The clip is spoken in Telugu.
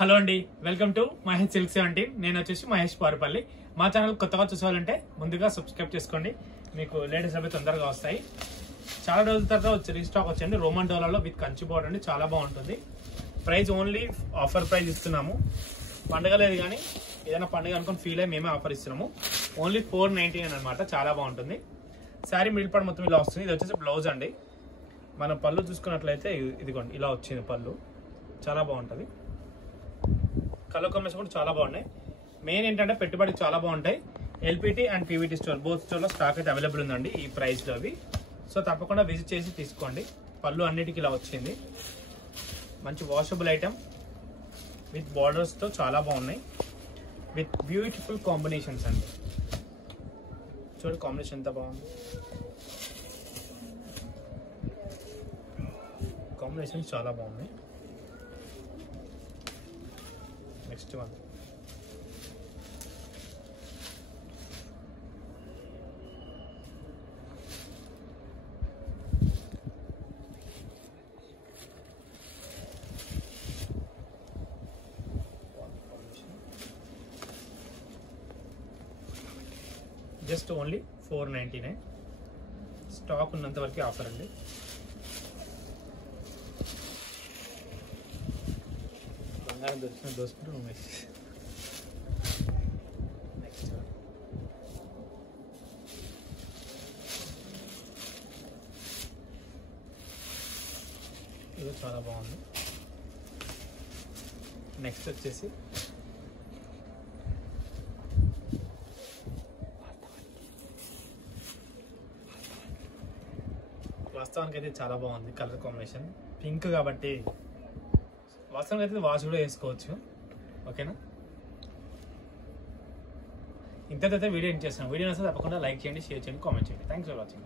హలో అండి, వెల్కమ్ టు మహేష్ సిల్క్ 17. నేను వచ్చేసి మహేష్ పారుపల్లి. మా ఛానల్ కొత్తగా చూసాలంటే ముందుగా సబ్స్క్రైబ్ చేసుకోండి, మీకు లేటెస్ట్ అవి తొందరగా వస్తాయి. చాలా రోజుల తర్వాత వచ్చి రీస్టాక్ వచ్చండి. రోమన్ డోలాలో విత్ కంచి బోర్డర్ అండి, చాలా బాగుంటుంది. ప్రైస్ ఓన్లీ ఆఫర్ ప్రైస్ ఇస్తున్నాము. పండుగ లేదు కానీ ఏదైనా పండుగ అనుకుని ఫీల్ అయ్యి మేమే ఆఫర్ ఇస్తున్నాము. ఓన్లీ 499 అనమాట, చాలా బాగుంటుంది. శారీ మిడిల్ పార్ట్ మొత్తం ఇలా వస్తుంది. ఇది వచ్చేసి బ్లౌజ్ అండి. మన పళ్ళు చూసుకున్నట్లయితే ఇదిగోండి ఇలా వచ్చింది పళ్ళు, చాలా బాగుంటుంది. కలర్ కాంబినేషన్ కూడా చాలా బాగున్నాయి. మెయిన్ ఏంటంటే పెట్టుబడి చాలా బాగుంటాయి. LPT and PVT store both స్టోర్లో స్టాక్ అయితే అవైలబుల్ ఉందండి ఈ ప్రైస్లో అవి. సో తప్పకుండా విజిట్ చేసి తీసుకోండి. పళ్ళు అన్నిటికీ ఇలా వచ్చింది. మంచి వాషబుల్ ఐటమ్ విత్ బార్డర్స్తో చాలా బాగున్నాయి, విత్ బ్యూటిఫుల్ కాంబినేషన్స్ అండి. చూడండి కాంబినేషన్ ఎంత బాగుంది. కాంబినేషన్స్ చాలా బాగున్నాయి. Next one just only 499. Stock ఉన్నంత వరకు ఆఫర్ అండి. బంగారం దొరికిన దోసుకుంటూ నెక్స్ట్ ఇది చాలా బాగుంది. నెక్స్ట్ వచ్చేసి వాస్తవానికి అయితే చాలా బాగుంది. కలర్ కాంబినేషన్ పింక్ కాబట్టి వాస్తవానికి అయితే వాష్ కూడా వేసుకోవచ్చు. ఓకేనా, ఇంతైతే వీడియో ఏం చేస్తాను. వీడియో నచ్చితే తప్పకుండా లైక్ చేయండి, షేర్ చేయండి, కామెంట్ చేయండి. Thanks for watching.